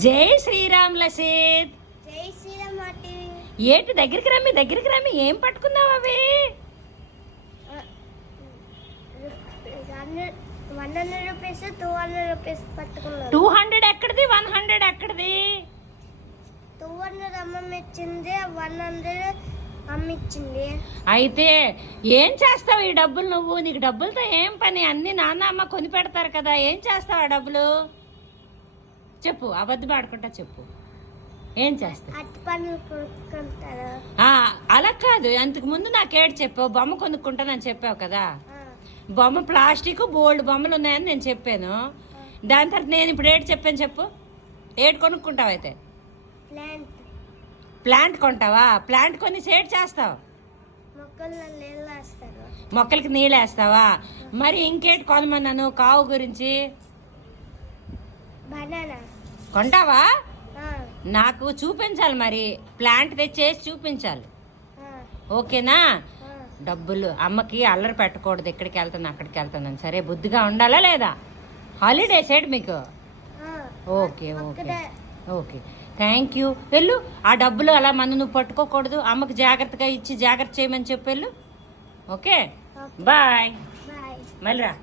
జై శ్రీరామ్ లసిత్. జై శ్రీరామ్ ఆంటీ. ఏంటి దగ్గరికి రమ్మి ఏం పట్టుకున్నావు అవి? 100 రూపీస్ 200 రూపీస్ పట్టుకున్నాను. 200 ఎక్కడిది, 100 ఎక్కడిది? 200 అమ్మమ్మ ఇచ్చింది, 100 అమ్మ ఇచ్చింది. అయితే ఏం చేస్తావు ఈ డబ్బులు నువ్వు? నీకు డబ్బులతో ఏం పని? అన్ని నాన్న అమ్మ కొని పెడతారు కదా, ఏం చేస్తావు ఆ డబ్బులు? చెప్పు, అబద్ధం ఆడుకుంటా చెప్పు, ఏం చేస్తావు? అట్టి పనులు కొనుక్కుంటారు. అలా కాదు, అంతకు ముందు నాకేడు చెప్పావు, బొమ్మ కొనుక్కుంటానని చెప్పావు కదా. బొమ్మ ప్లాస్టిక్ బోల్డ్ బొమ్మలు ఉన్నాయని నేను చెప్పాను. దాని తర్వాత నేను ఇప్పుడు ఏడు చెప్పాను చెప్పు. ఏడు కొనుక్కుంటావు? అయితే ప్లాంట్ కొంటావా? ప్లాంట్ కొని సేట్ చేస్తావు, మొక్కలకి నీళ్ళు వేస్తావా? మరి ఇంకేటి కొనమన్నాను కావు గురించి? కొంటావా? నాకు చూపించాలి, మరి ప్లాంట్ తెచ్చేసి చూపించాలి, ఓకేనా? డబ్బులు అమ్మకి అల్లరి పెట్టకూడదు, ఎక్కడికి వెళ్తాను అక్కడికి వెళ్తాను సరే, బుద్ధిగా ఉండాలా లేదా? హాలిడే సైడ్ మీకు? Okay okay okay, thank you. వెళ్ళు, ఆ డబ్బులు అలా మన నువ్వు పట్టుకోకూడదు, అమ్మకి జాగ్రత్తగా ఇచ్చి జాగ్రత్త చేయమని చెప్పు. వెళ్ళు, ఓకే, బాయ్. మళ్ళీ రా.